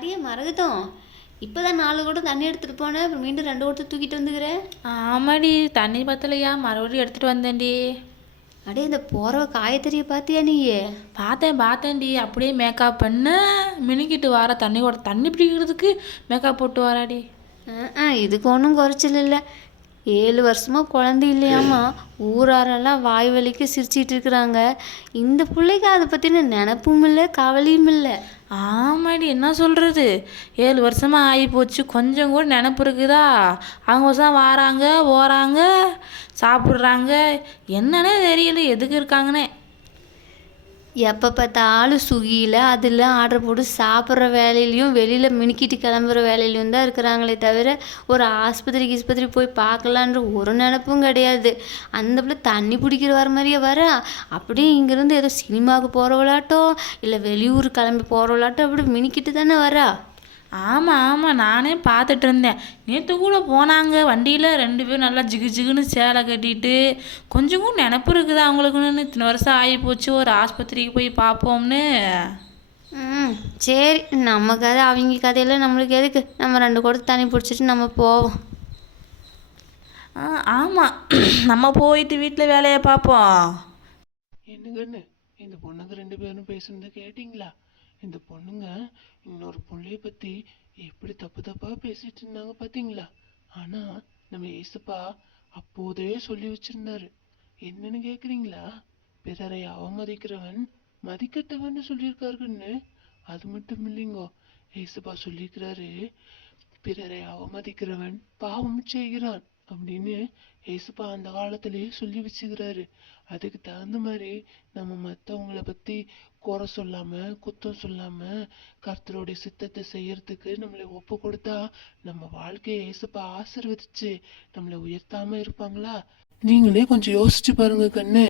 அடியே மரகதம், இப்போதான் 4 குடம் தண்ணி எடுத்துட்டு போனேன், அப்புறம் மீண்டும் 2 குடத்தை தூக்கிட்டு வந்துக்கிறேன். ஆமாடி, தண்ணி பத்தலையா, மறுபடியும் எடுத்துட்டு வந்தேன்டி. அடே இந்த போறவ காயத்தறிய பார்த்தியா நீயே? பார்த்தேன்டி, அப்படியே மேக்கப் பண்ண மினுக்கிட்டு வர தண்ணி பிடிக்கிறதுக்கு மேக்கப் போட்டு வராடி. இதுக்கு ஒன்றும் குறைச்சல் இல்லை. 7 வருஷமா குழந்தை இல்லையாமா, ஊராரெல்லாம் வாய் வலிக்க சிரிச்சிட்டு இருக்கிறாங்க. இந்த பிள்ளைக்கு அதை பற்றின நினப்பும் இல்லை, கவலையும் இல்லை. ஆமாடி, என்ன சொல்கிறது, 7 வருஷமாக ஆகி போச்சு, கொஞ்சம் கூட நினப்பு இருக்குதா? அவங்க வருஷம் வாராங்க போகிறாங்க சாப்பிட்றாங்க, என்னன்னே தெரியல எதுக்கு இருக்காங்கன்னே. எப்போ பார்த்தாலும் ஸ்விக்கியில் அதில் ஆர்டர் போட்டு சாப்பிட்ற வேலையிலையும் வெளியில் மினுக்கிட்டு கிளம்புற வேலையிலையும் தான் இருக்கிறாங்களே தவிர ஒரு ஆஸ்பத்திரி போய் பார்க்கலான்ற ஒரு நினப்பும் கிடையாது. அந்த பிள்ளை தண்ணி பிடிக்கிற வர மாதிரியே வர, அப்படியே இங்கேருந்து ஏதோ சினிமாவுக்கு போகிறவளாட்டோ இல்லை வெளியூர் கிளம்பி போகிறவளாட்டோ அப்படி மினுக்கிட்டு தானே வரா. ஆமாம், நானே பார்த்துட்டு இருந்தேன். நேற்று கூட போனாங்க வண்டியில் 2 பேரும் நல்லா ஜிகுன்னு சேலை கட்டிட்டு. கொஞ்சம் கூட நினப்பு இருக்குதா அவங்களுக்குன்னு? இத்தனை வருஷம் ஆகி போச்சு, ஒரு ஆஸ்பத்திரிக்கு போய் பார்ப்போம்னு. சரி, நம்ம கதை அவங்க கதையெல்லாம் நம்மளுக்கு எதுக்கு? நம்ம 2 குடம் தண்ணி பிடிச்சிட்டு நம்ம போவோம். ஆமாம், நம்ம போயிட்டு வீட்டில் வேலையை பார்ப்போம். என்னங்கன்னு இந்த பொண்ணுங்க 2 பேரும் பேசுனதை கேட்டிங்களா? இந்த பொண்ணுங்க இன்னொரு பொண்ணைய பத்தி எப்படி தப்பா பேசிட்டு இருந்தாங்க பாத்தீங்களா? ஆனா நம்ம ஏசப்பா அப்போதே சொல்லி வச்சிருந்தாரு. என்னன்னு கேக்குறீங்களா? பிறரை அவமதிக்கிறவன் மதிக்கட்டவன் சொல்லியிருக்காருன்னு. அது மட்டும் இல்லைங்கோ, ஏசப்பா சொல்லியிருக்கிறாரு, பிறரை அவமதிக்கிறவன் பாவம் செய்கிறான் அப்படின்னு ஏசப்பா அந்த காலத்திலேயே சொல்லி வச்சுக்கிறாரு. அதுக்கு தகுந்த மாதிரி நம்ம மற்றவங்களை பத்தி குறை சொல்லாம குத்தம் சொல்லாம கர்த்தருடைய சித்தத்தை செய்யறதுக்கு நம்மளை ஒப்பு கொடுத்தா நம்ம வாழ்க்கையை ஏசப்பா ஆசீர்வதிச்சு நம்மளை உயர்த்தாம இருப்பாங்களா? நீங்களே கொஞ்சம் யோசிச்சு பாருங்க கண்ணு.